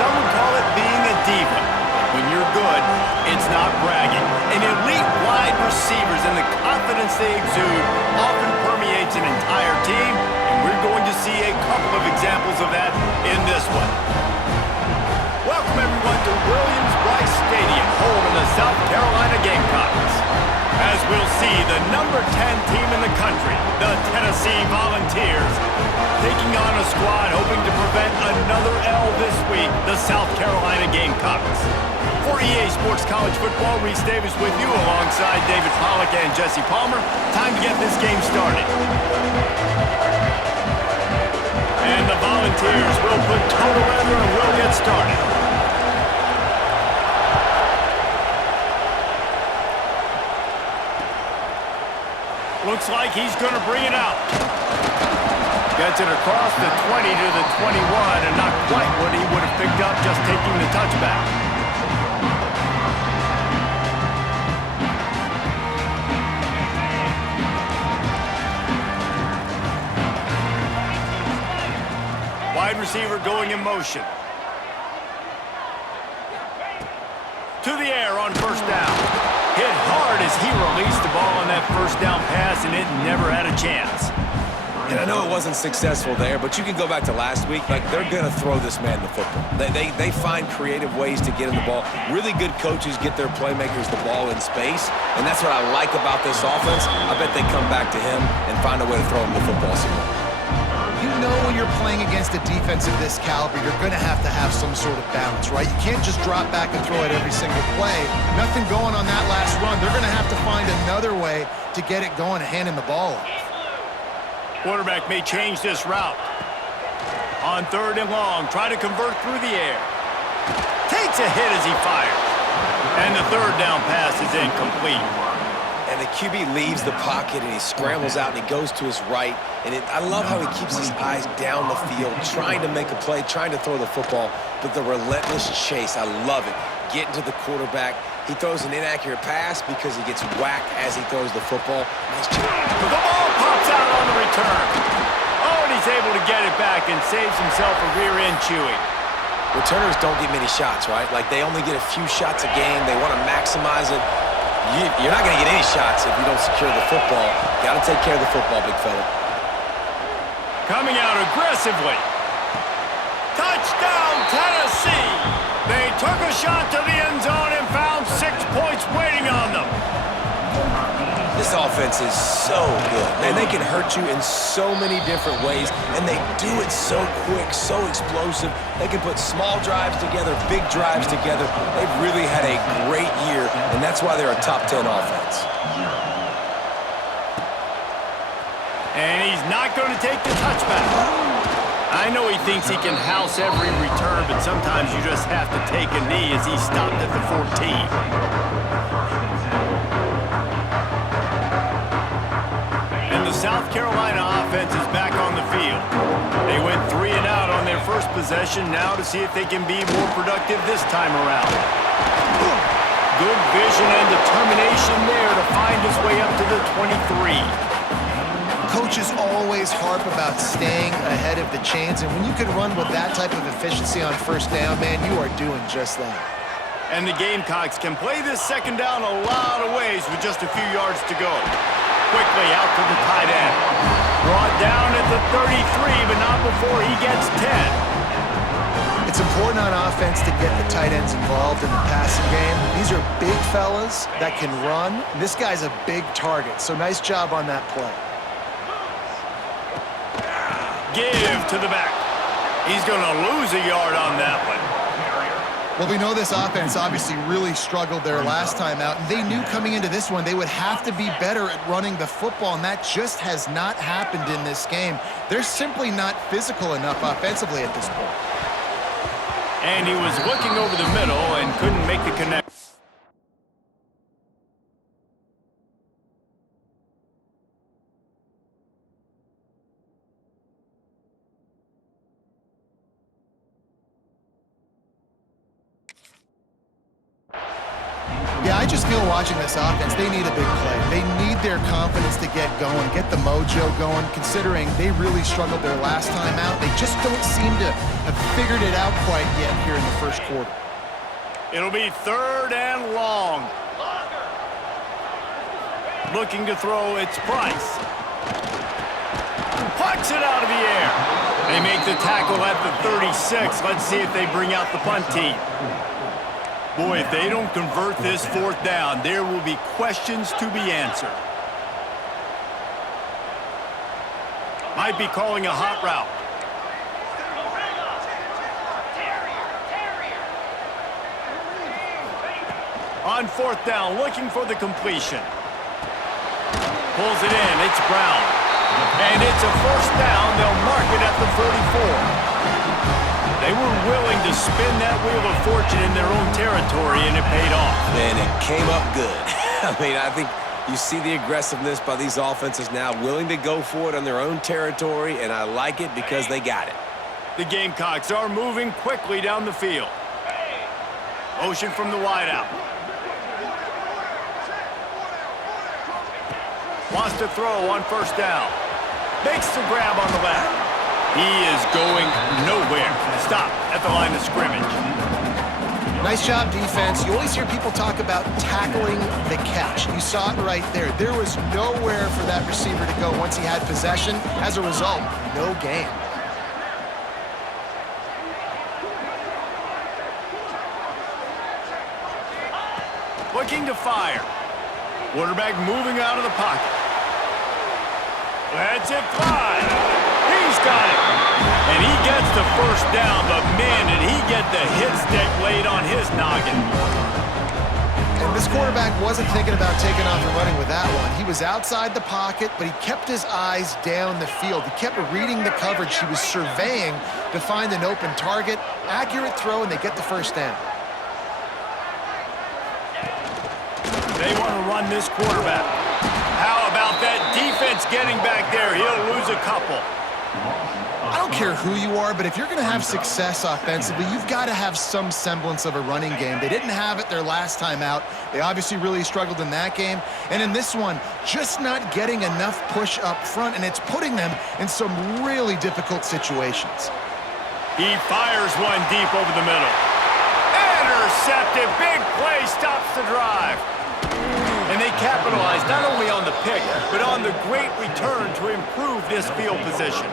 some would call it being a diva. When you're good, it's not bragging. And elite wide receivers and the confidence they exude often permeates an entire team, and we're going to see a couple of examples of that in this one. Welcome everyone to Williams-Brice Stadium, home of the South Carolina Gamecocks. As we'll see, the number 10 team in the country, the Tennessee Volunteers, taking on a squad hoping to prevent another L this week, the South Carolina Gamecocks. For EA Sports College Football, Reese Davis with you alongside David Pollack and Jesse Palmer. Time to get this game started. And the Volunteers will put total weather and we'll get started. Looks like he's going to bring it out. Gets it across the 20 to the 21, and not quite what he would have picked up just taking the touchback. Wide receiver going in motion. To the air on first down. Hit hard as he released the ball on that first down pass, and it never had a chance. And I know it wasn't successful there, but you can go back to last week. Like, they're going to throw this man the football. They find creative ways to get him the ball. Really good coaches get their playmakers the ball in space, and that's what I like about this offense. I bet they come back to him and find a way to throw him the football some more. You know when you're playing against a defense of this caliber, you're going to have some sort of balance, right? You can't just drop back and throw it every single play. Nothing going on that last run. They're going to have to find another way to get it going and handing the ball off. Quarterback may change this route. On third and long, try to convert through the air. Takes a hit as he fires. And the third down pass is incomplete. And the QB leaves the pocket, and he scrambles out, and he goes to his right. And I love how he keeps his eyes down the field, trying to make a play, trying to throw the football, but the relentless chase, I love it. Getting to the quarterback. He throws an inaccurate pass because he gets whacked as he throws the football. Nice job. The ball pops out on the return. Oh, and he's able to get it back and saves himself a rear-end chewing. Returners don't get many shots, right? Like, they only get a few shots a game. They want to maximize it. You're not going to get any shots if you don't secure the football. Got to take care of the football, big fella. Coming out aggressively. Touchdown, Tennessee! They took a shot to the end zone and found 6 points waiting on them. This offense is so good. Man, they can hurt you in so many different ways, and they do it so quick, so explosive. They can put small drives together, big drives together. They've really had a great year, and that's why they're a top 10 offense. And he's not going to take the touchback. I know he thinks he can house every return, but sometimes you just have to take a knee as he stopped at the 14. The South Carolina offense is back on the field. They went 3 and out on their first possession, now to see if they can be more productive this time around. Good vision and determination there to find his way up to the 23. Coaches always harp about staying ahead of the chains, and when you can run with that type of efficiency on first down, man, you are doing just that. And the Gamecocks can play this second down a lot of ways with just a few yards to go. Quickly out to the tight end. Brought down at the 33, but not before he gets 10. It's important on offense to get the tight ends involved in the passing game. These are big fellas that can run. This guy's a big target, so nice job on that play. Give to the back. He's going to lose a yard on that one. Well, we know this offense obviously really struggled their last time out, and they knew coming into this one they would have to be better at running the football, and that just has not happened in this game. They're simply not physical enough offensively at this point. And he was looking over the middle and couldn't make the connection. Yeah, I just feel watching this offense, they need a big play. They need their confidence to get going, get the mojo going, considering they really struggled their last time out. They just don't seem to have figured it out quite yet here in the first quarter. It'll be 3rd and long. Looking to throw, it's Price. Pucks it out of the air. They make the tackle at the 36. Let's see if they bring out the punt team. Boy, if they don't convert this 4th down, there will be questions to be answered. Might be calling a hot route. On 4th down, looking for the completion. Pulls it in, it's Brown. And it's a 1st down, they'll mark it at the 44. They were willing to spin that wheel of fortune in their own territory, and it paid off. And it came up good. I mean, I think you see the aggressiveness by these offenses now, willing to go for it on their own territory, and I like it because they got it. The Gamecocks are moving quickly down the field. Motion from the wideout. Wants to throw on 1st down. Makes the grab on the left. He is going nowhere. Stop at the line of scrimmage. Nice job, defense. You always hear people talk about tackling the catch. You saw it right there. There was nowhere for that receiver to go once he had possession. As a result, no gain. Looking to fire. Quarterback moving out of the pocket. Lets it fly. He's got it. And he gets the 1st down, but man, did he get the hit stick laid on his noggin. And this quarterback wasn't thinking about taking off and running with that one. He was outside the pocket, but he kept his eyes down the field. He kept reading the coverage. He was surveying to find an open target. Accurate throw, and they get the 1st down. They want to run this quarterback. How about that defense getting back there? He'll lose a couple. I don't care who you are, but if you're going to have success offensively, you've got to have some semblance of a running game. They didn't have it their last time out. They obviously really struggled in that game. And in this one, just not getting enough push up front, and it's putting them in some really difficult situations. He fires one deep over the middle. Intercepted. Big play stops the drive. And they capitalized not only on the pick, but on the great return to improve this field position.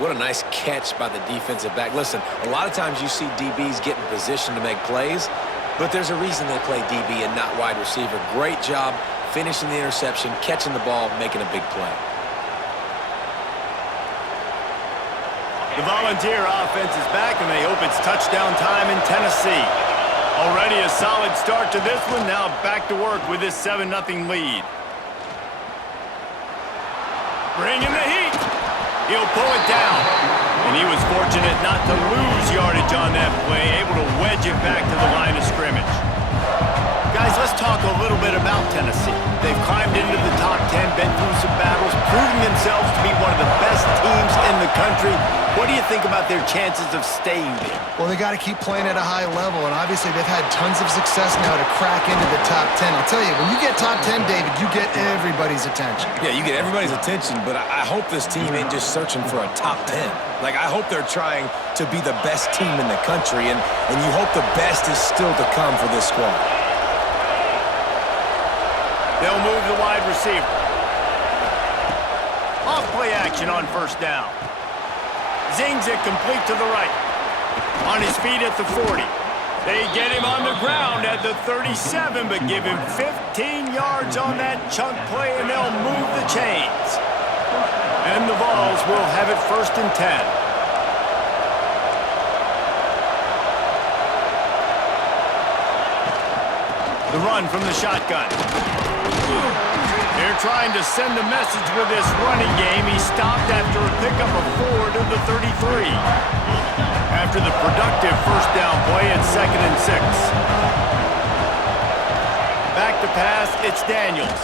What a nice catch by the defensive back. Listen, a lot of times you see DBs get in position to make plays, but there's a reason they play DB and not wide receiver. Great job finishing the interception, catching the ball, making a big play. The Volunteer offense is back, and they hope it's touchdown time in Tennessee. Already a solid start to this one. Now back to work with this 7-0 lead. Bringing the heat. He'll pull it down. And he was fortunate not to lose yardage on that play, able to wedge it back to the line of scrimmage. Guys, let's talk a little bit about Tennessee. They've climbed into the top 10, been through some battles, proving themselves to be one of the best teams in the country. What do you think about their chances of staying there? Well, they got to keep playing at a high level, and obviously they've had tons of success now to crack into the top 10. I'll tell you, when you get top 10, David, you get everybody's attention. Yeah, you get everybody's attention, but I hope this team ain't just searching for a top 10. Like, I hope they're trying to be the best team in the country, and you hope the best is still to come for this squad. They'll move the wide receiver. Off play action on 1st down. Zings it complete to the right. On his feet at the 40. They get him on the ground at the 37, but give him 15 yards on that chunk play, and they'll move the chains. And the Vols will have it 1st and 10. The run from the shotgun. They're trying to send a message with this running game. He stopped after a pickup of 4 to the 33. After the productive 1st down play at 2nd and 6. Back to pass, it's Daniels.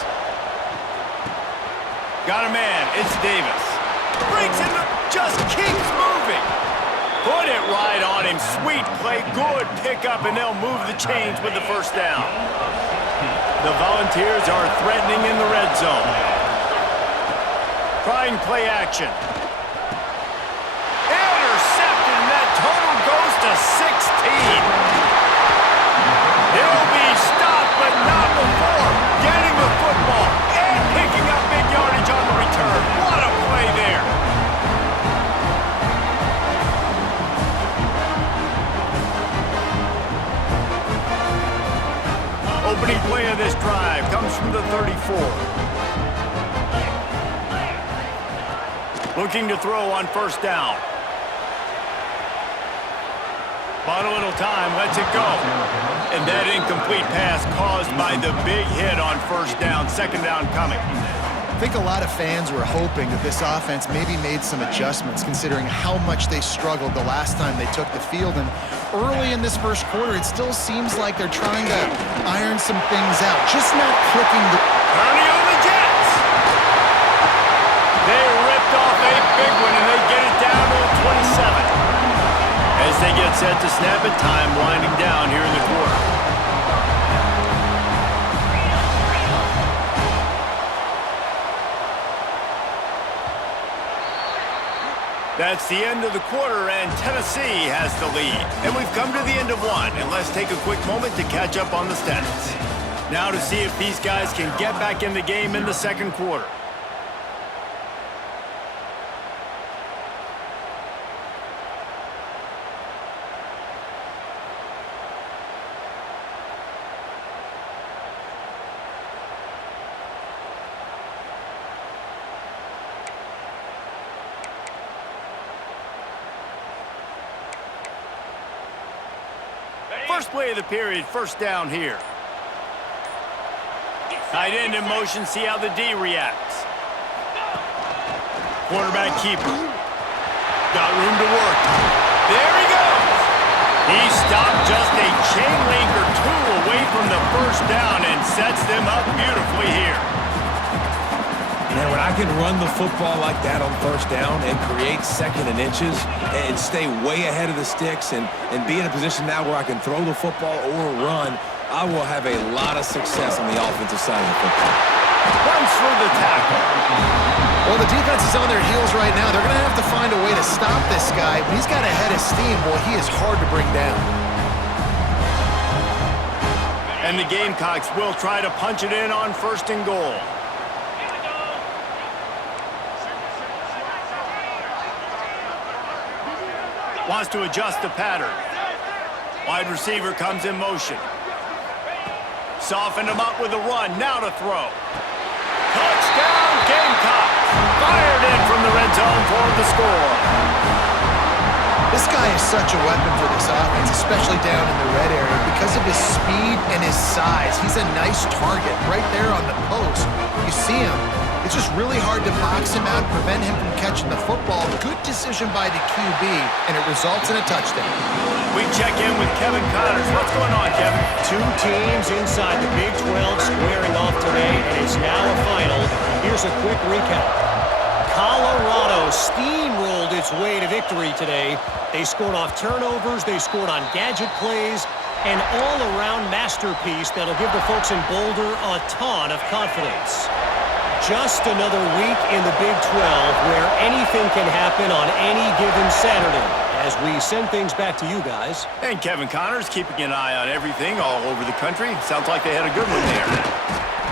Got a man, it's Davis. Breaks in, just keeps moving. Put it right on him. Sweet play, good pickup, and they'll move the chains with the first down. The Volunteers are threatening in the red zone. Trying play action. Intercepted, and that total goes to 16. He'll be stopped, but not before getting the football and picking up big yardage on the return. What a play there. Opening play of this drive comes from the 34. Looking to throw on first down. Bought a little time, lets it go. And that incomplete pass caused by the big hit on first down. Second down coming. I think a lot of fans were hoping that this offense maybe made some adjustments considering how much they struggled the last time they took the field. And early in this first quarter, it still seems like they're trying to iron some things out. Just not clicking the... Turning on the Jets! They ripped off a big one, and they get it down to 27. As they get set to snap it, time winding down here in the quarter. That's the end of the quarter, and Tennessee has the lead. And we've come to the end of one, and let's take a quick moment to catch up on the stats. Now to see if these guys can get back in the game in the second quarter. First play of the period, first down here. Tight end in motion, see how the D reacts. Quarterback keeper. Got room to work. There he goes. He stopped just a chain link or two away from the first down and sets them up beautifully here. Man, when I can run the football like that on first down and create second and inches and stay way ahead of the sticks and be in a position now where I can throw the football or run, I will have a lot of success on the offensive side of the football. Runs through the tackle. Well, the defense is on their heels right now. They're going to have to find a way to stop this guy. But he's got a head of steam. Boy, he is hard to bring down. And the Gamecocks will try to punch it in on first and goal. Wants to adjust the pattern. Wide receiver comes in motion. Softened him up with a run. Now to throw. Touchdown, Gamecocks! Fired in from the red zone for the score. This guy is such a weapon for this offense, especially down in the red area. Because of his speed and his size, he's a nice target right there on the post. You see him. It's just really hard to box him out and prevent him from catching the football. Good decision by the QB, and it results in a touchdown. We check in with Kevin Connors. What's going on, Kevin? Two teams inside the Big 12 squaring off today, and it's now a final. Here's a quick recap. Colorado steamrolled its way to victory today. They scored off turnovers, they scored on gadget plays, an all-around masterpiece that'll give the folks in Boulder a ton of confidence. Just another week in the Big 12 where anything can happen on any given Saturday. As we send things back to you guys. And Kevin Connors keeping an eye on everything all over the country. Sounds like they had a good one there.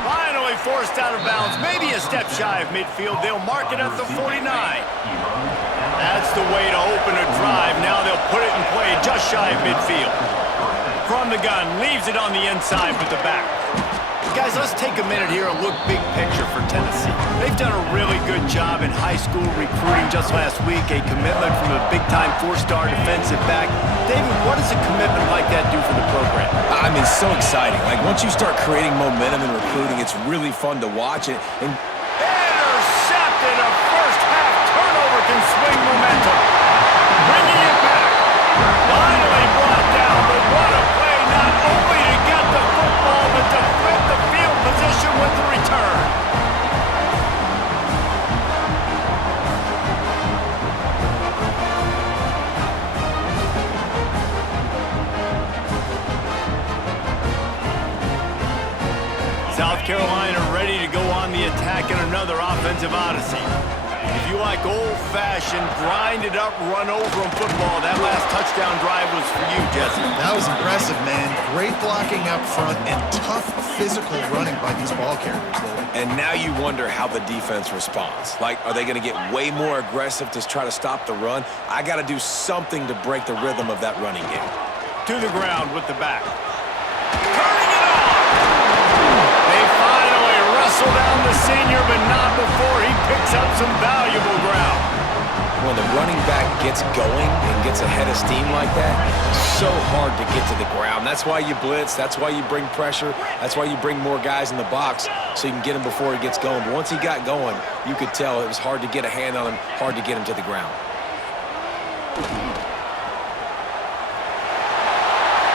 Finally forced out of bounds, maybe a step shy of midfield. They'll mark it at the 49. That's the way to open a drive. Now they'll put it in play just shy of midfield. From the gun, leaves it on the inside with the back. Guys, let's take a minute here and look big picture for Tennessee. They've done a really good job in high school recruiting just last week, a commitment from a big-time four-star defensive back. David, what does a commitment like that do for the program? I mean, so exciting. Like, once you start creating momentum in recruiting, it's really fun to watch it. And intercepted, a first-half turnover can swing momentum. Bringing it back. Finally brought down, but what a play, not only to get the football, but to flip the field position with the return. another offensive odyssey. If you like old-fashioned, grinded-up, run-over-'em football, that last touchdown drive was for you, Jesse. That was impressive, man. Great blocking up front and tough physical running by these ball carriers, David. And now you wonder how the defense responds. Like, are they going to get way more aggressive to try to stop the run? I got to do something to break the rhythm of that running game. To the ground with the back. Turning it on! They finally wrestle down the senior, but not before he picks up some valuable ground. When the running back gets going and gets a head of steam like that, so hard to get to the ground. That's why you blitz. That's why you bring pressure. That's why you bring more guys in the box so you can get him before he gets going. But once he got going, you could tell it was hard to get a hand on him, hard to get him to the ground.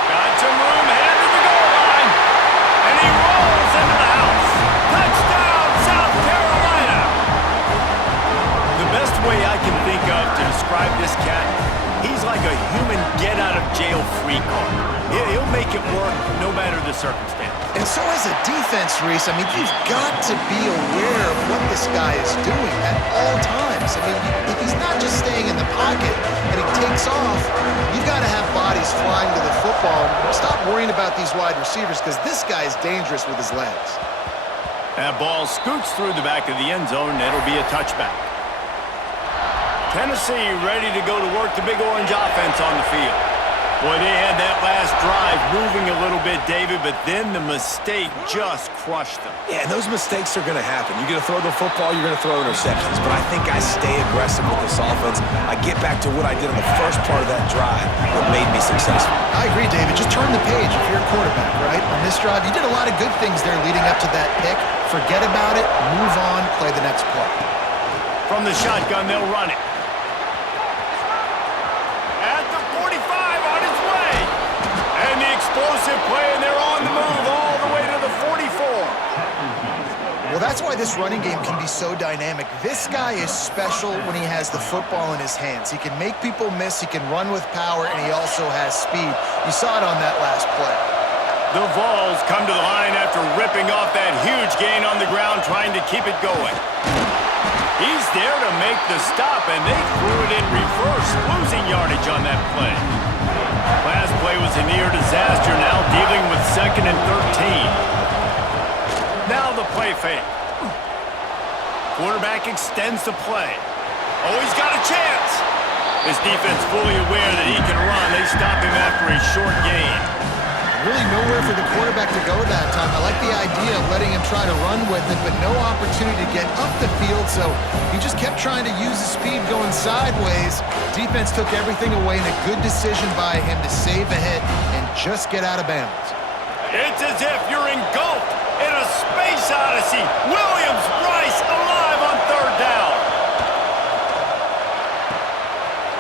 Got some room, headed to the goal line, and he rolls into the house. Touchdown, South Carolina! The best way I can think of to describe this cat, he's like a human get-out-of-jail-free card. He'll make it work no matter the circumstance. And so as a defense, Reese, I mean, you've got to be aware of what this guy is doing at all times. I mean, if he's not just staying in the pocket and he takes off, you've got to have bodies flying to the football. Stop worrying about these wide receivers because this guy is dangerous with his legs. That ball scoots through the back of the end zone, and it'll be a touchback. Tennessee ready to go to work the Big Orange offense on the field. Boy, they had that last drive moving a little bit, David, but then the mistake just crushed them. Yeah, and those mistakes are going to happen. You're going to throw the football, you're going to throw interceptions. But I think I stay aggressive with this offense. I get back to what I did on the first part of that drive that made me successful. I agree, David. Just turn the page if you're a quarterback, right? On this drive, you did a lot of good things there leading up to that pick. Forget about it, move on, play the next play. From the shotgun, they'll run it. At the 45, on its way. And the explosive play, and they're on the move all the way to the 44. Well, that's why this running game can be so dynamic. This guy is special when he has the football in his hands. He can make people miss, he can run with power, and he also has speed. You saw it on that last play. The Vols come to the line after ripping off that huge gain on the ground, trying to keep it going. He's there to make the stop, and they threw it in reverse, losing yardage on that play. Last play was a near disaster, now dealing with 2nd and 13. Now the play fake. Quarterback extends the play. Oh, he's got a chance. His defense fully aware that he can run. They stop him after a short gain. Really nowhere for the quarterback to go that time. I like the idea of letting him try to run with it, but no opportunity to get up the field, so he just kept trying to use his speed going sideways. Defense took everything away, and a good decision by him to save a hit and just get out of bounds. It's as if you're engulfed in a space odyssey. Williams Bryce alive on 3rd down.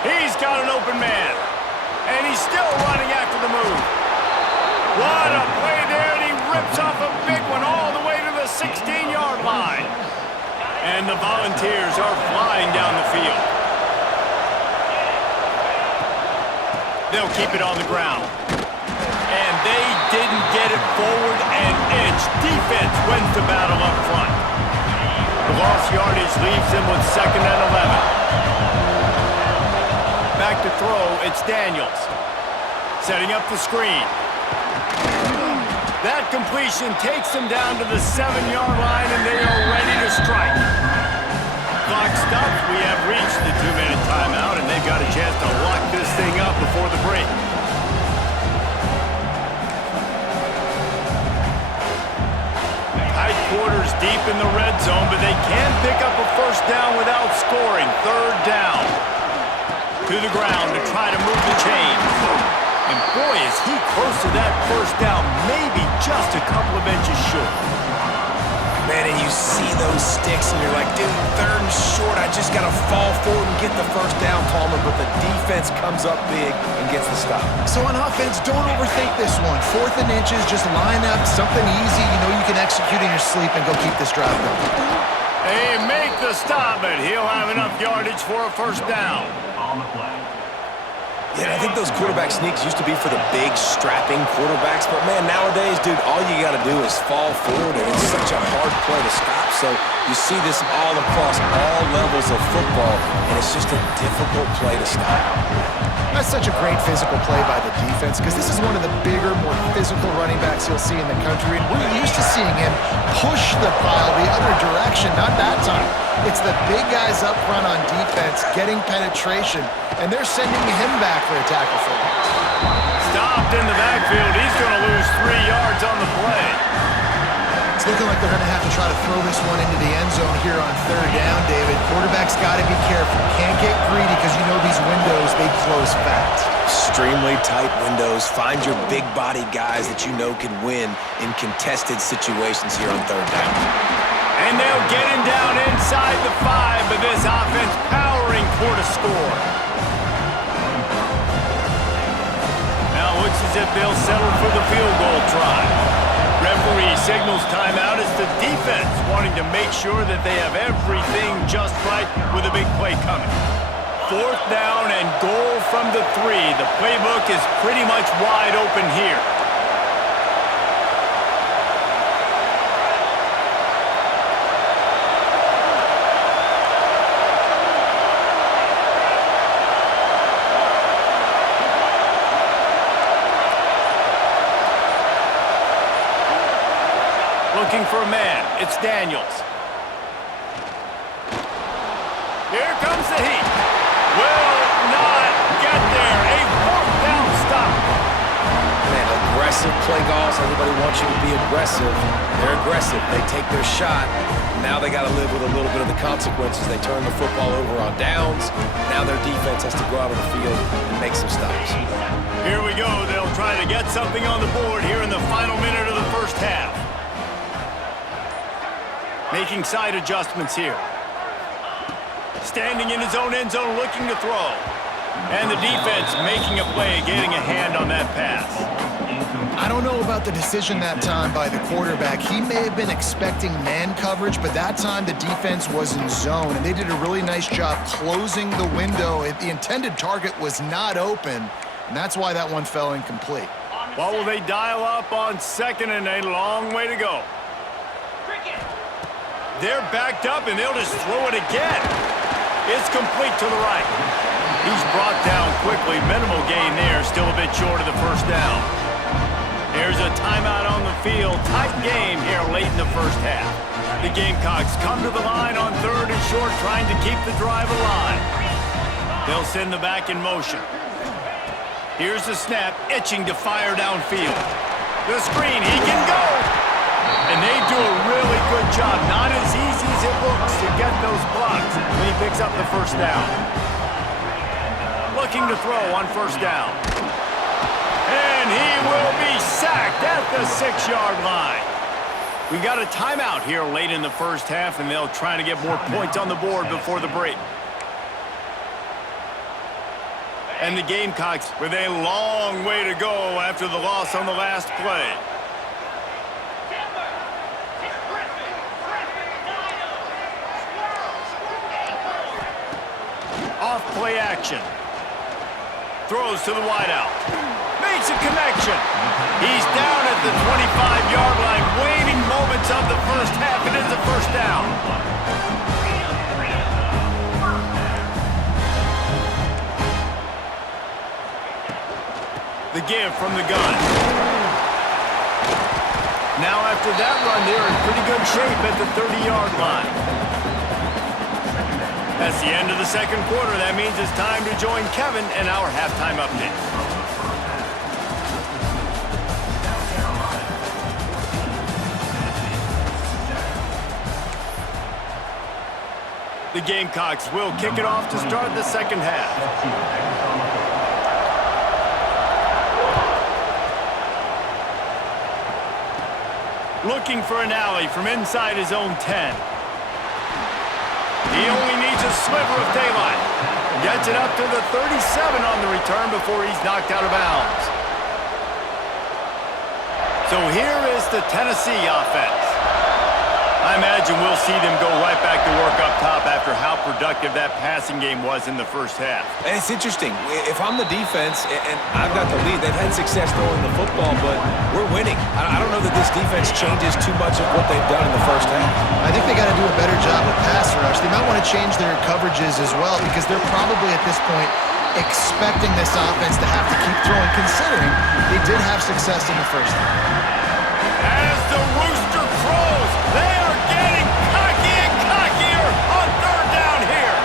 He's got an open man, and he's still running after the move. What a play there, and he rips off a big one all the way to the 16-yard line. And the Volunteers are flying down the field. They'll keep it on the ground. And they didn't get it forward an inch. Defense wins the battle up front. The lost yardage leaves them with 2nd and 11. Back to throw, it's Daniels. Setting up the screen. That completion takes them down to the 7-yard line, and they are ready to strike. Clock stops. We have reached the 2-minute timeout, and they've got a chance to lock this thing up before the break. Tight quarters deep in the red zone, but they can pick up a 1st down without scoring. 3rd down. To the ground to try to move the chains. And boy, is he close to that 1st down, maybe just a couple of inches short. Man, and you see those sticks, and you're like, dude, 3rd and short, I just got to fall forward and get the 1st down, Palmer, but the defense comes up big and gets the stop. So on offense, don't overthink this one. 4th and inches, just line up, something easy. You know you can execute in your sleep and go keep this drive going. They make the stop, but he'll have enough yardage for a 1st down. On the play. Yeah, I think those quarterback sneaks used to be for the big, strapping quarterbacks. But, man, nowadays, dude, all you got to do is fall forward, and it's such a hard play to stop. So you see this all across all levels of football, and it's just a difficult play to stop. That's such a great physical play by the defense because this is one of the bigger, more physical running backs you'll see in the country. And we're used to seeing him push the pile the other direction, not that time. It's the big guys up front on defense getting penetration, and they're sending him back for a tackle for loss. Stopped in the backfield. He's going to lose 3 yards on the play. It's looking like they're going to have to try to throw this one into the end zone here on third down, David. Quarterback's got to be careful. Can't get greedy because you know these windows, they close fast. Extremely tight windows. Find your big body guys that you know can win in contested situations here on third down. And they'll get him down inside the 5, but this offense powering for the score. Now it looks as if they'll settle for the field goal try. Referee signals timeout as the defense wanting to make sure that they have everything just right with a big play coming. 4th down and goal from the 3. The playbook is pretty much wide open here. Looking for a man. It's Daniels. Here comes the heat. Will not get there. A 4th down stop. Man, aggressive play calls. Everybody wants you to be aggressive. They're aggressive. They take their shot. Now they got to live with a little bit of the consequences. They turn the football over on downs. Now their defense has to go out on the field and make some stops. Here we go. They'll try to get something on the board here in the final minute of the first half. Making side adjustments here. Standing in his own end zone, looking to throw. And the defense making a play, getting a hand on that pass. I don't know about the decision that time by the quarterback. He may have been expecting man coverage, but that time the defense was in zone, and they did a really nice job closing the window. The intended target was not open, and that's why that one fell incomplete. What will they dial up on 2nd and a long way to go? They're backed up, and they'll just throw it again. It's complete to the right. He's brought down quickly. Minimal gain there, still a bit short of the first down. There's a timeout on the field. Tight game here late in the first half. The Gamecocks come to the line on 3rd and short, trying to keep the drive alive. They'll send the back in motion. Here's the snap, itching to fire downfield. The screen, he can go! And they do a really good job. Not as easy as it looks to get those blocks when he picks up the first down. Looking to throw on 1st down. And he will be sacked at the 6-yard line. We got a timeout here late in the first half, and they'll try to get more points on the board before the break. And the Gamecocks with a long way to go after the loss on the last play. Off play action. Throws to the wideout. Makes a connection. He's down at the 25-yard line. Waning moments of the first half. It is a 1st down. The give from the gun. Now after that run, they're in pretty good shape at the 30-yard line. That's the end of the 2nd quarter. That means it's time to join Kevin in our halftime update. The Gamecocks will kick it off to start the 2nd half. Looking for an alley from inside his own 10. He only needs a sliver of daylight. Gets it up to the 37 on the return before he's knocked out of bounds. So here is the Tennessee offense. I imagine we'll see them go right back to work up top after how productive that passing game was in the first half. And it's interesting. If I'm the defense and I've got the lead, they've had success throwing the football, but we're winning. I don't know that this defense changes too much of what they've done in the first half. I think they got to do a better job with pass rush. They might want to change their coverages as well because they're probably at this point expecting this offense to have to keep throwing, considering they did have success in the first half. As the rooster crows, they are getting cocky and cockier on third down here.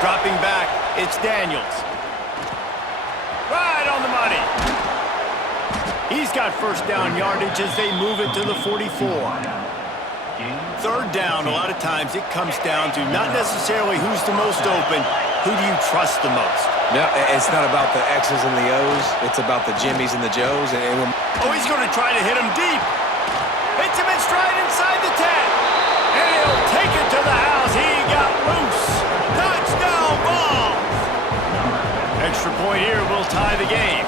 Dropping back, it's Daniels. Right on the money. He's got first down yardage as they move it to the 44. Third down, a lot of times it comes down to not necessarily who's the most open, who do you trust the most? Yeah, it's not about the X's and the O's. It's about the Jimmies and the Joes. Oh, he's going to try to hit him deep. Hits him in stride inside the 10. And he'll take it to the house. He got loose. Touchdown ball. Extra point here will tie the game.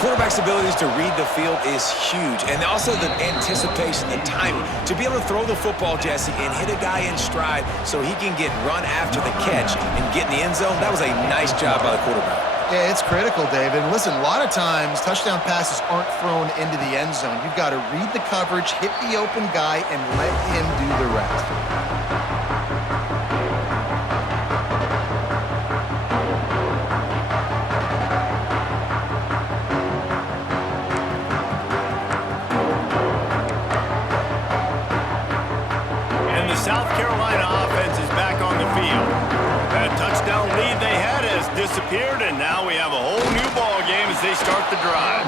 Quarterback's abilities to read the field is huge, and also the anticipation, the timing. To be able to throw the football, Jesse, and hit a guy in stride so he can get run after the catch and get in the end zone, that was a nice job by the quarterback. Yeah, it's critical, David. Listen, a lot of times touchdown passes aren't thrown into the end zone. You've got to read the coverage, hit the open guy, and let him do the rest. South Carolina offense is back on the field. That touchdown lead they had has disappeared, and now we have a whole new ball game as they start the drive.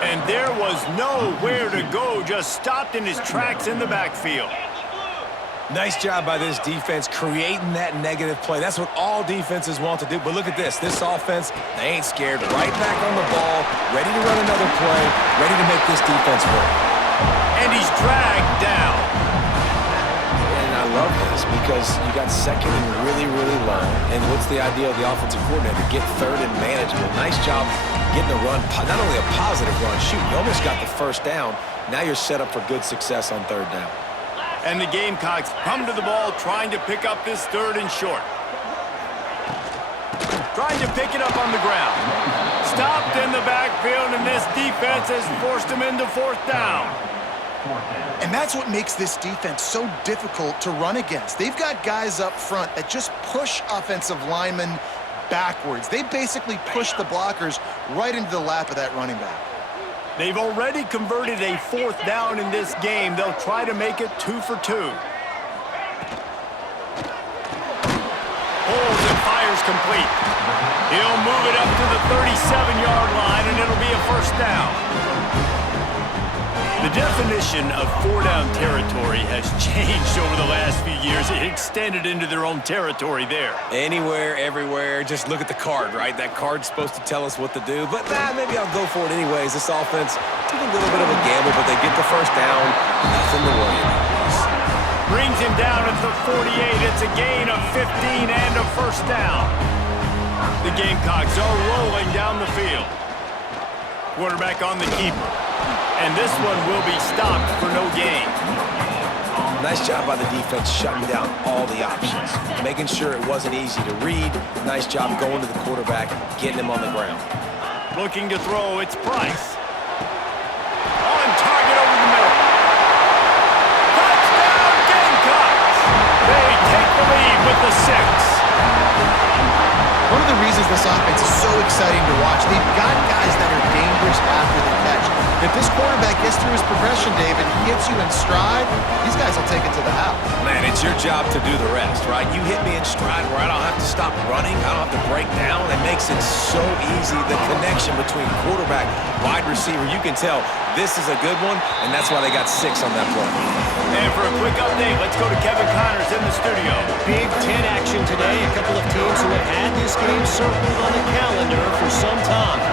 And there was nowhere to go, just stopped in his tracks in the backfield. Nice job by this defense creating that negative play. That's what all defenses want to do. But look at this. This offense, they ain't scared. Right back on the ball, ready to run another play, ready to make this defense work. And he's dragged down. I love this because you got second and really, really low. And what's the idea of the offensive coordinator? Get third and manageable. Nice job getting a run, not only a positive run, shoot, you almost got the first down. Now you're set up for good success on third down. And the Gamecocks come to the ball trying to pick up this third and short. Trying to pick it up on the ground. Stopped in the backfield, and this defense has forced him into fourth down. And that's what makes this defense so difficult to run against. They've got guys up front that just push offensive linemen backwards. They basically push the blockers right into the lap of that running back. They've already converted a fourth down in this game. They'll try to make it 2 for 2. Holds and fires complete. He'll move it up to the 37-yard line, and it'll be a first down. The definition of four-down territory has changed over the last few years. It extended into their own territory there. Anywhere, everywhere, just look at the card, right? That card's supposed to tell us what to do, but maybe I'll go for it anyways. This offense took a little bit of a gamble, but they get the first down. Nothing to worry about. Brings him down at the 48. It's a gain of 15 and a first down. The Gamecocks are rolling down the field. Quarterback on the keeper. And this one will be stopped for no gain. Nice job by the defense shutting down all the options, making sure it wasn't easy to read. Nice job going to the quarterback, getting him on the ground. Looking to throw, it's Price. On target over the middle. Touchdown Gamecocks! They take the lead with the 6. One of the reasons this offense is so exciting to watch, they've got guys that are dangerous after the catch. If this quarterback gets through his progression, David, he hits you in stride, these guys will take it to the house. Man, it's your job to do the rest, right? You hit me in stride where I don't have to stop running, I don't have to break down. It makes it so easy, the connection between quarterback, wide receiver. You can tell this is a good one, and that's why they got 6 on that play. And for a quick update, let's go to Kevin Connors in the studio. Big Ten action today. A couple of teams who have had this game circled on the calendar for some time.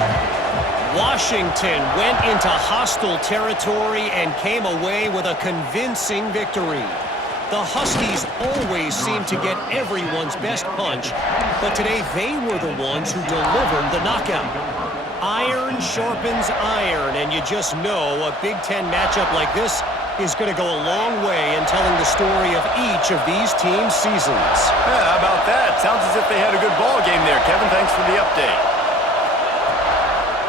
Washington went into hostile territory and came away with a convincing victory. The Huskies always seem to get everyone's best punch, but today they were the ones who delivered the knockout. Iron sharpens iron, and you just know a Big Ten matchup like this is going to go a long way in telling the story of each of these teams' seasons. Yeah, how about that? Sounds as if they had a good ball game there, Kevin. Thanks for the update.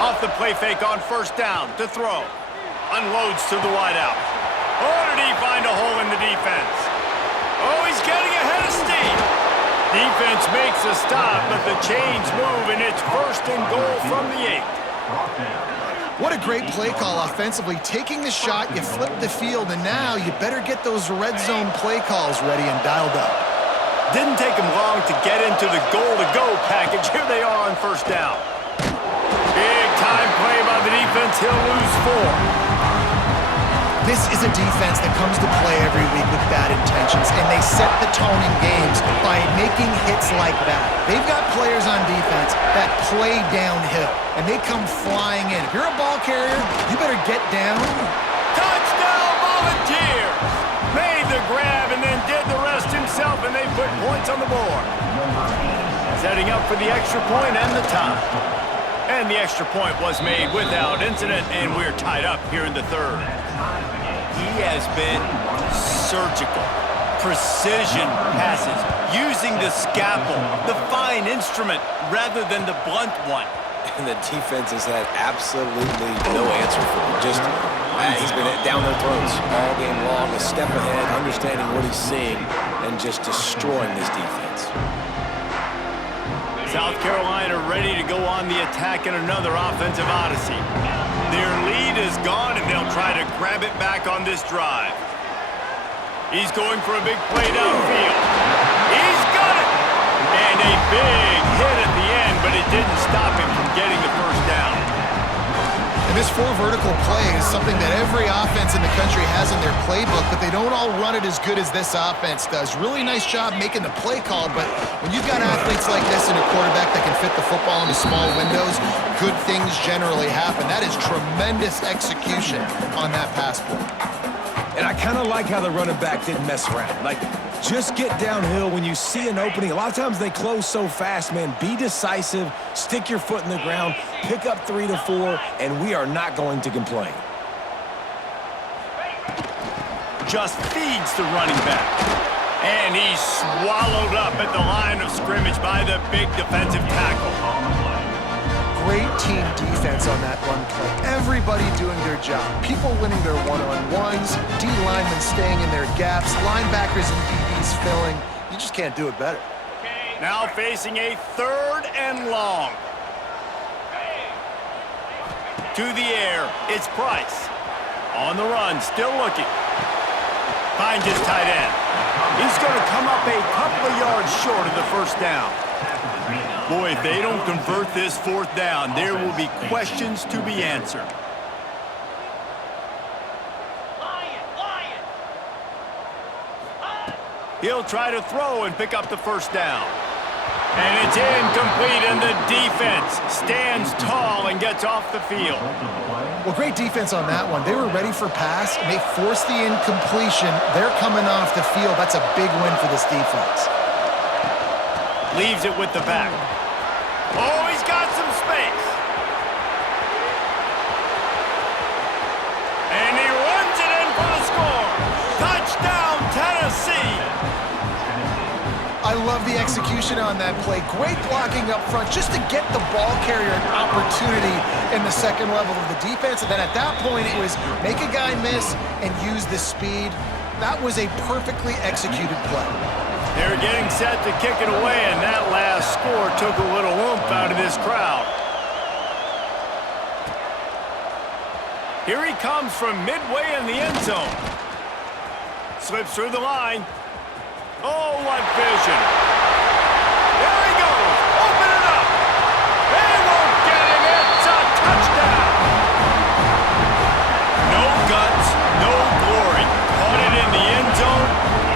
Off the play fake on first down to throw. Unloads to the wideout. Oh, did he find a hole in the defense? Oh, he's getting ahead of steam. Defense makes a stop, but the chains move, and it's first and goal from the 8. What a great play call offensively. Taking the shot, you flip the field, and now you better get those red zone play calls ready and dialed up. Didn't take him long to get into the goal-to-go package. Here they are on first down. Big time play by the defense. He'll lose 4. This is a defense that comes to play every week with bad intentions, and they set the tone in games by making hits like that. They've got players on defense that play downhill, and they come flying in. If you're a ball carrier, you better get down. Touchdown Volunteers! Made the grab and then did the rest himself, and they put points on the board. Setting up for the extra point and the tie. And the extra point was made without incident, and we're tied up here in the third. He has been surgical. Precision passes, using the scalpel, the fine instrument, rather than the blunt one. And the defense has had absolutely no answer for him. Just, he's been down their throats all game long, a step ahead, understanding what he's seeing, and just destroying this defense. South Carolina ready to go on the attack in another offensive odyssey. Their lead is gone, and they'll try to grab it back on this drive. He's going for a big play downfield. He's got it! And a big hit at the end, but it didn't stop him from getting the first down. And this 4 vertical play is something that every offense in the country has in their playbook, but they don't all run it as good as this offense does. Really nice job making the play call, but when you've got athletes like this and a quarterback that can fit the football into small windows, good things generally happen. That is tremendous execution on that pass play. And I kind of like how the running back didn't mess around. Like, just get downhill when you see an opening. A lot of times they close so fast, man. Be decisive, stick your foot in the ground, pick up 3 to 4, and we are not going to complain. Just feeds the running back. And he's swallowed up at the line of scrimmage by the big defensive tackle. Great team defense on that run play. Everybody doing their job. People winning their one-on-ones, D linemen staying in their gaps, linebackers and DBs filling. You just can't do it better. Now facing a 3rd and long. To the air, it's Price. On the run, still looking. Finds his tight end. He's going to come up a couple of yards short of the first down. Boy, if they don't convert this 4th down, there will be questions to be answered. He'll try to throw and pick up the first down. And it's incomplete, and the defense stands tall and gets off the field. Well, great defense on that one. They were ready for pass, and they forced the incompletion. They're coming off the field. That's a big win for this defense. Leaves it with the back. Oh, he's got some space. And he runs it in for the score. Touchdown, Tennessee. I love the execution on that play. Great blocking up front just to get the ball carrier an opportunity in the second level of the defense. And then at that point, it was make a guy miss and use the speed. That was a perfectly executed play. They're getting set to kick it away, and that last score took a little oomph out of this crowd. Here he comes from midway in the end zone. Slips through the line. Oh, what vision. There he goes. Open it up. They won't get him. It's a touchdown. No guts, no glory. Caught it in the end zone.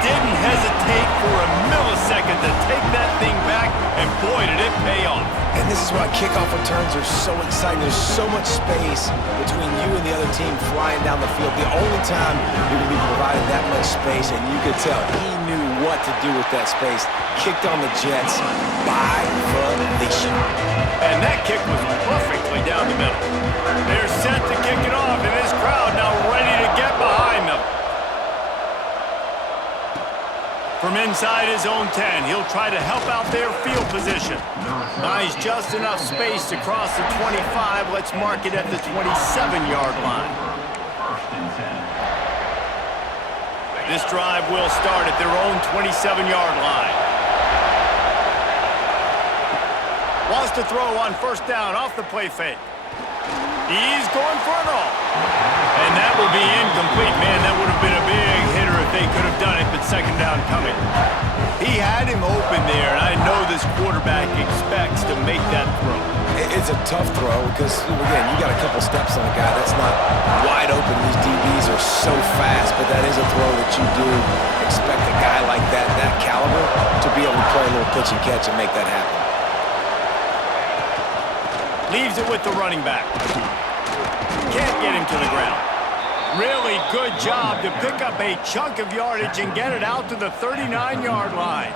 Didn't hesitate for a millisecond to take that thing back, and boy, did it pay off. And this is why kickoff returns are so exciting. There's so much space between you and the other team flying down the field. The only time you're going to be provided that much space, and you could tell he knew what to do with that space. Kicked on the Jets by Felicia. And that kick was perfectly down the middle. They're set to kick it off, and this crowd now ready to get behind them. From inside his own 10, he'll try to help out their field position. Buys just enough space to cross the 25. Let's mark it at the 27-yard line. This drive will start at their own 27-yard line. Wants to throw on first down off the play fake. He's going for it all. And that will be incomplete. Man, that would have been a big hitter if they could have done it, but second down coming. He had him open there, and I know this quarterback expects to make that throw. It's a tough throw because, again, you got a couple steps on a guy. That's not wide open. These DBs are so fast, but that is a throw that you do expect a guy like that caliber, to be able to play a little pitch and catch and make that happen. Leaves it with the running back. Can't get him to the ground. Really good job to pick up a chunk of yardage and get it out to the 39-yard line.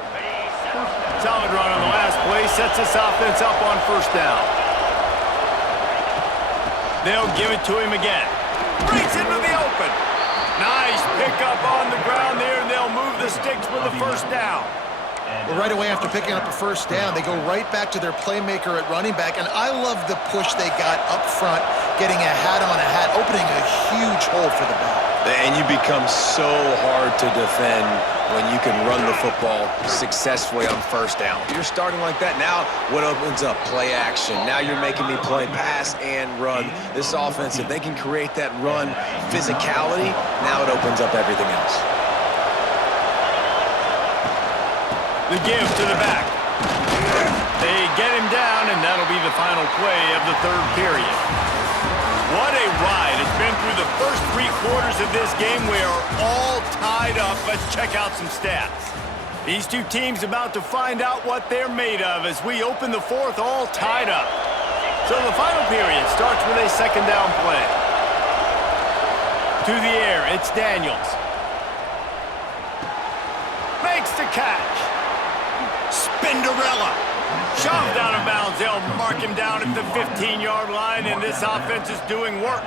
Solid run on the last play, sets this offense up on first down. They'll give it to him again. Breaks into the open. Nice pickup on the ground there, and they'll move the sticks with the first down. Well, right away after picking up a first down, they go right back to their playmaker at running back, and I love the push they got up front, getting a hat on a hat, opening a huge hole for the ball. And you become so hard to defend when you can run the football successfully on first down. You're starting like that. Now what opens up? Play action. Now you're making me play pass and run. This offense, if they can create that run physicality, now it opens up everything else. The give to the back. They get him down, and that'll be the final play of the third period. What a ride. It's been through the first 3 quarters of this game. We are all tied up. Let's check out some stats. These two teams about to find out what they're made of as we open the fourth all tied up. So the final period starts with a second down play. To the air, it's Daniels. Makes the catch. Spinderella. Shoved out of bounds. They'll mark him down at the 15-yard line, and this offense is doing work.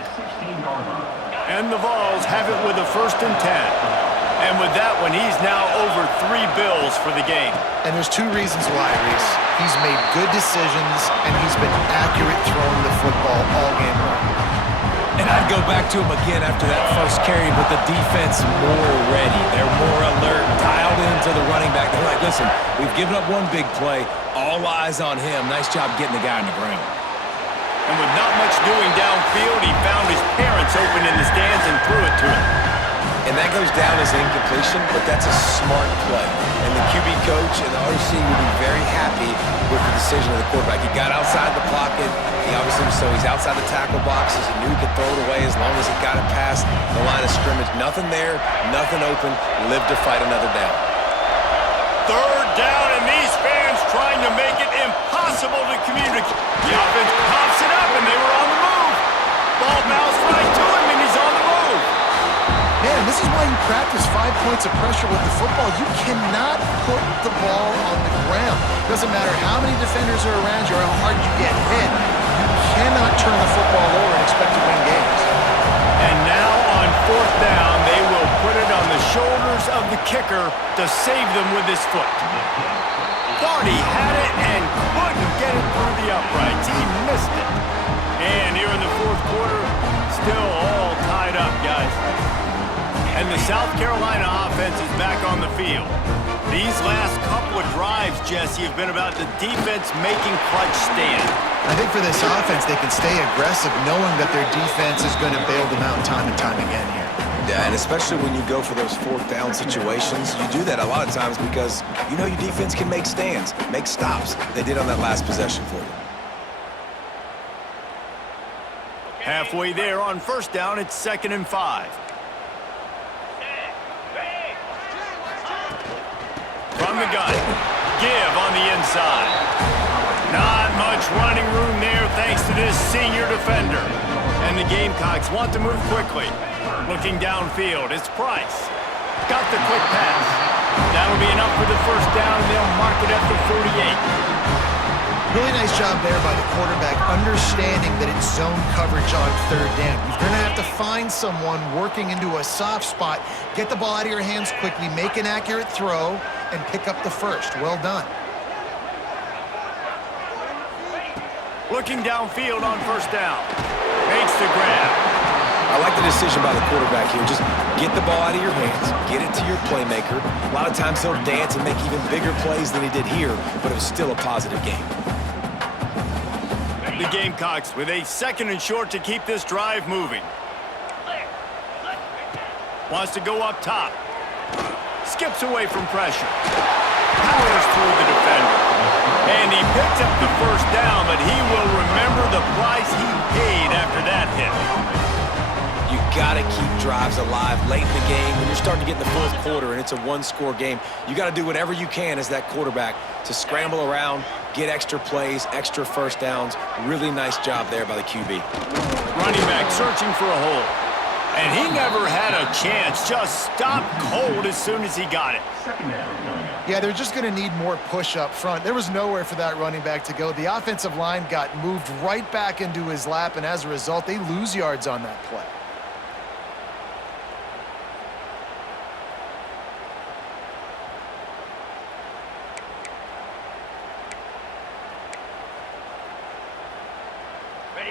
And the Vols have it with a 1st and 10. And with that one, he's now over 3 bills for the game. And there's 2 reasons why, Reese. He's made good decisions, and he's been accurate throwing the football all game long. And I'd go back to him again after that first carry, but the defense more ready. They're more alert, dialed into the running back. They're like, listen, we've given up one big play. All eyes on him. Nice job getting the guy on the ground. And with not much doing downfield, he found his parents open in the stands and threw it to him. And that goes down as incompletion, but that's a smart play. And the QB coach and the OC will be very happy with the decision of the quarterback. He got outside the pocket. He obviously, so he's outside the tackle boxes. He knew he could throw it away as long as he got it past the line of scrimmage. Nothing there, nothing open. Live to fight another down. Third down, and these fans trying to make it impossible to communicate. The offense pops it up, and they were on the move. Ball bounced right to him, and he's on the move. Man, this is why you practice 5 points of pressure with the football. You cannot put the ball on the ground. Doesn't matter how many defenders are around you or how hard you get hit. You cannot turn the football over and expect to win games. And now on 4th down, they will put it on the shoulders of the kicker to save them with his foot. Thought he had it and couldn't get it through the uprights. He missed it. And here in the 4th quarter, still all tied up, guys. And the South Carolina offense is back on the field. These last couple of drives, Jesse, have been about the defense making clutch stand. I think for this offense, they can stay aggressive knowing that their defense is going to bail them out time and time again here. Yeah, and especially when you go for those 4th down situations, you do that a lot of times because you know your defense can make stands, make stops. They did on that last possession for you. Halfway there on 1st down, it's 2nd and 5. From the gun, give on the inside. Not much running room there thanks to this senior defender. And the Gamecocks want to move quickly. Looking downfield, it's Price. Got the quick pass. That'll be enough for the first down, and they'll mark it at the 48. Really nice job there by the quarterback, understanding that it's zone coverage on third down. You're going to have to find someone working into a soft spot, get the ball out of your hands quickly, make an accurate throw, and pick up the first. Well done. Looking downfield on first down. Makes the grab. I like the decision by the quarterback here. Just get the ball out of your hands, get it to your playmaker. A lot of times he'll dance and make even bigger plays than he did here, but it was still a positive game. The Gamecocks with a 2nd and short to keep this drive moving. Wants to go up top. Skips away from pressure. Powers through the defender. And he picks up the first down, but he will remember the price he paid after that hit. You got to keep drives alive late in the game. When you're starting to get in the fourth quarter and it's a one-score game, you got to do whatever you can as that quarterback to scramble around, get extra plays, extra first downs. Really nice job there by the QB. Running back searching for a hole. And he never had a chance. Just stopped cold as soon as he got it. Yeah, they're just going to need more push up front. There was nowhere for that running back to go. The offensive line got moved right back into his lap, and as a result, they lose yards on that play.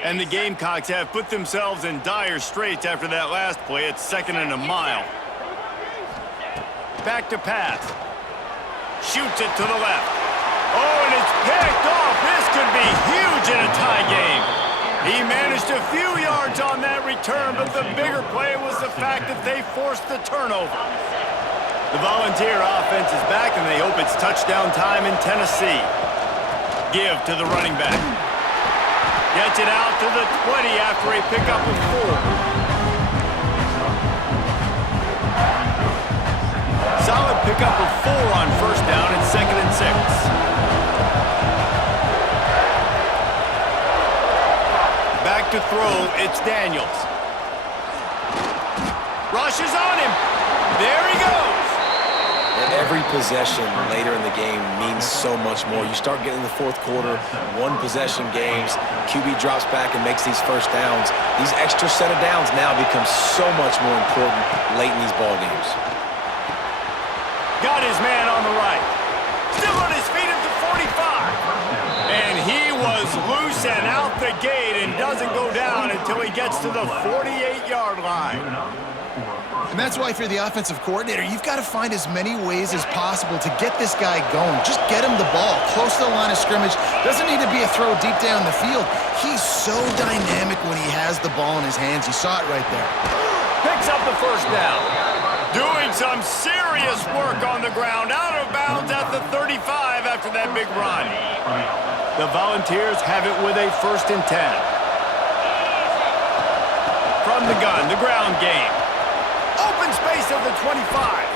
And the Gamecocks have put themselves in dire straits after that last play. It's 2nd and a mile. Back to pass. Shoots it to the left. Oh, and it's picked off. This could be huge in a tie game. He managed a few yards on that return, but the bigger play was the fact that they forced the turnover. The Volunteer offense is back, and they hope it's touchdown time in Tennessee. Give to the running back. Gets it out to the 20 after a pickup of 4. Solid pickup of 4 on first down and 2nd and 6. Back to throw, it's Daniels. Rushes on him. There he goes. Every possession later in the game means so much more. You start getting in the fourth quarter, one-possession games, QB drops back and makes these first downs. These extra set of downs now become so much more important late in these ball games. Got his man on the right. Still on his feet at the 45. And he was loose and out the gate and doesn't go down until he gets to the 48-yard line. And that's why if you're the offensive coordinator, you've got to find as many ways as possible to get this guy going. Just get him the ball close to the line of scrimmage. Doesn't need to be a throw deep down the field. He's so dynamic when he has the ball in his hands. You saw it right there. Picks up the first down. Doing some serious work on the ground. Out of bounds at the 35 after that big run. The Volunteers have it with a 1st and 10. From the gun, the ground game. Open space at the 25.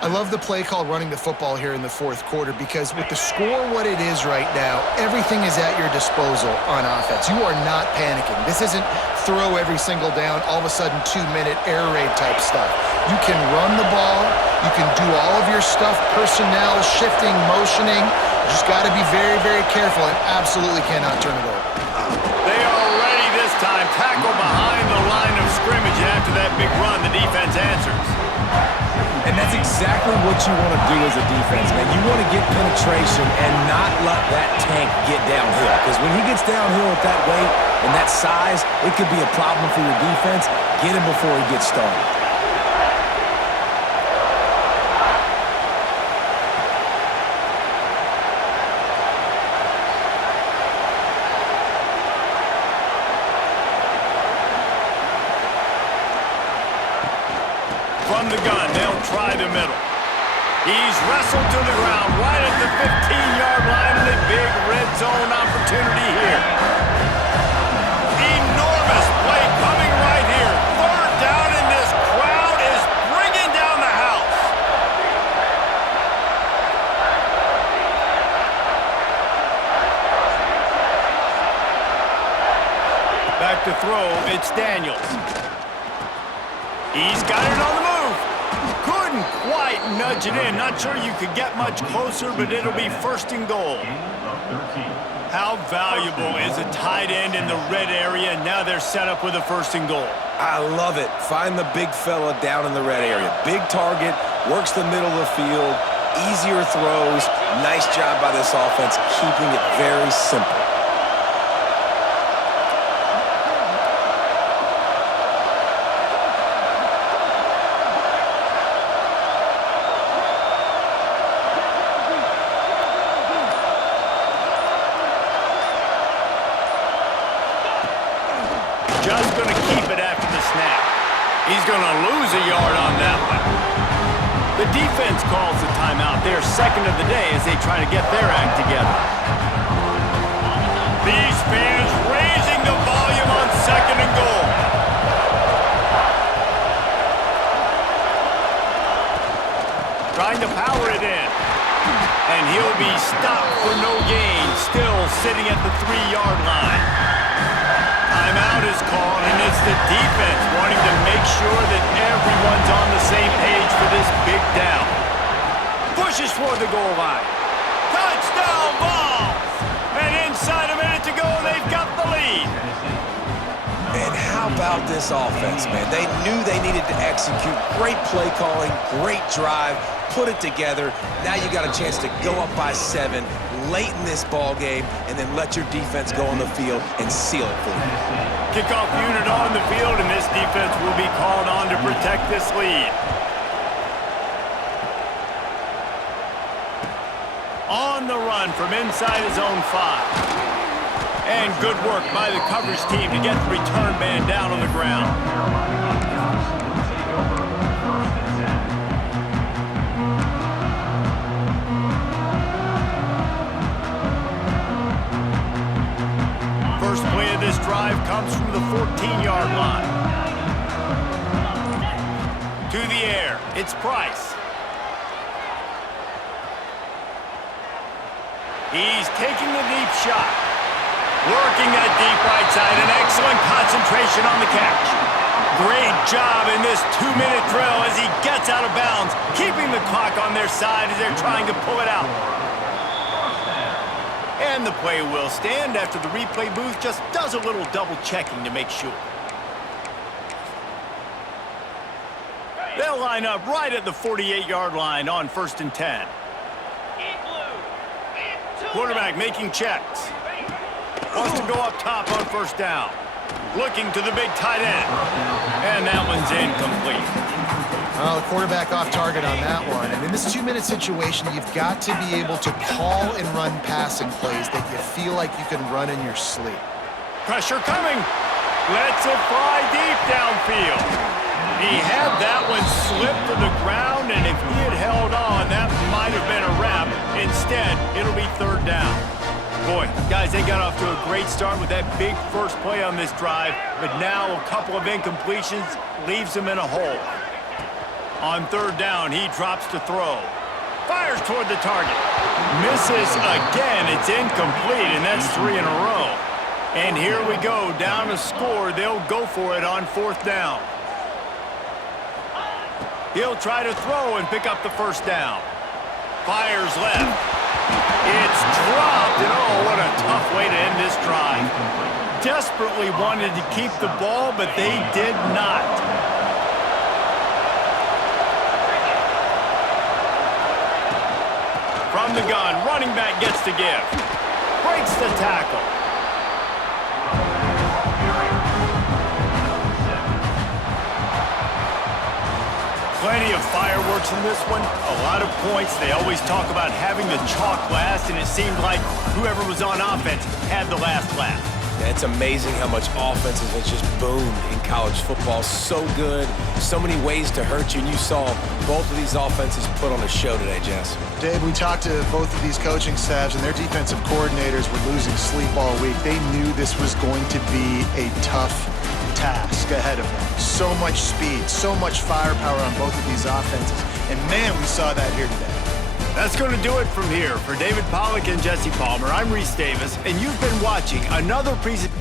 I love the play call running the football here in the fourth quarter because with the score what it is right now, everything is at your disposal on offense. You are not panicking. This isn't throw every single down, all of a sudden 2-minute air raid type stuff. You can run the ball. You can do all of your stuff, personnel, shifting, motioning. You just got to be very, very careful and absolutely cannot turn it over. They are ready this time. Tackle behind the line of scrimmage, and after that big run, the defense answers. And that's exactly what you want to do as a defense, man. You want to get penetration and not let that tank get downhill. Because when he gets downhill with that weight and that size, it could be a problem for your defense. Get him before he gets started. From the gun, they'll try the middle. He's wrestled to the ground right at the 15-yard line, and a big red zone opportunity here. Enormous play coming right here. 3rd down, and this crowd is bringing down the house. back to throw. It's Daniels. He's got it on the move. Couldn't quite nudge it in. Not sure you could get much closer, but it'll be first and goal. How valuable is a tight end in the red area? Now they're set up with a first and goal. I love it. Find the big fella down in the red area. Big target, works the middle of the field, easier throws. Nice job by this offense, keeping it very simple. Just going to keep it after the snap. He's going to lose a yard on that one. The defense calls the timeout. They're second of the day as they try to get their act together. These fans raising the volume on second and goal. Trying to power it in. And he'll be stopped for no gain. Still sitting at the 3-yard line. Timeout is called, and it's the defense wanting to make sure that everyone's on the same page for this big down. Pushes for the goal line. Touchdown ball! And inside a minute to go, they've got the lead. And how about this offense, man? They knew they needed to execute. Great play calling, great drive, put it together. Now you got a chance to go up by 7 late in this ball game, and then let your defense go on the field and seal it for you. Kickoff unit on the field, and this defense will be called on to protect this lead. On the run from inside his own 5. And good work by the coverage team to get the return man down on the ground. First play of this drive comes from the 14-yard line. To the air, it's Price. He's taking the deep shot. Working that deep right side, an excellent concentration on the catch. Great job in this 2-minute drill as he gets out of bounds, keeping the clock on their side as they're trying to pull it out. And the play will stand after the replay booth just does a little double checking to make sure. They'll line up right at the 48-yard line on 1st and 10. Quarterback making checks. Wants to go up top on 1st down. Looking to the big tight end. And that one's incomplete. Well, the quarterback off target on that one. And in this 2-minute situation, you've got to be able to call and run passing plays that you feel like you can run in your sleep. Pressure coming. Lets it fly deep downfield. He had that one slip to the ground, and if he had held on, that might have been a wrap. Instead, it'll be 3rd down. Boy, guys, they got off to a great start with that big first play on this drive, but now a couple of incompletions leaves them in a hole. On 3rd down, he drops to throw. Fires toward the target. Misses again. It's incomplete, and that's 3 in a row. And here we go, down a score. They'll go for it on 4th down. He'll try to throw and pick up the 1st down. Fires left. It's dropped, and oh, what a tough way to end this drive. Desperately wanted to keep the ball, but they did not. From the gun, running back gets to give. Breaks the tackle. Plenty of fireworks in this one, a lot of points. They always talk about having the chalk last, and it seemed like whoever was on offense had the last laugh. It's amazing how much offenses have just boomed in college football. So good, so many ways to hurt you, and you saw both of these offenses put on a show today, Jess. Dave, we talked to both of these coaching staffs, and their defensive coordinators were losing sleep all week. They knew this was going to be a tough task ahead of them. So much speed, so much firepower on both of these offenses. And man, we saw that here today. That's going to do it from here. For David Pollack and Jesse Palmer, I'm Reese Davis, and you've been watching another presentation.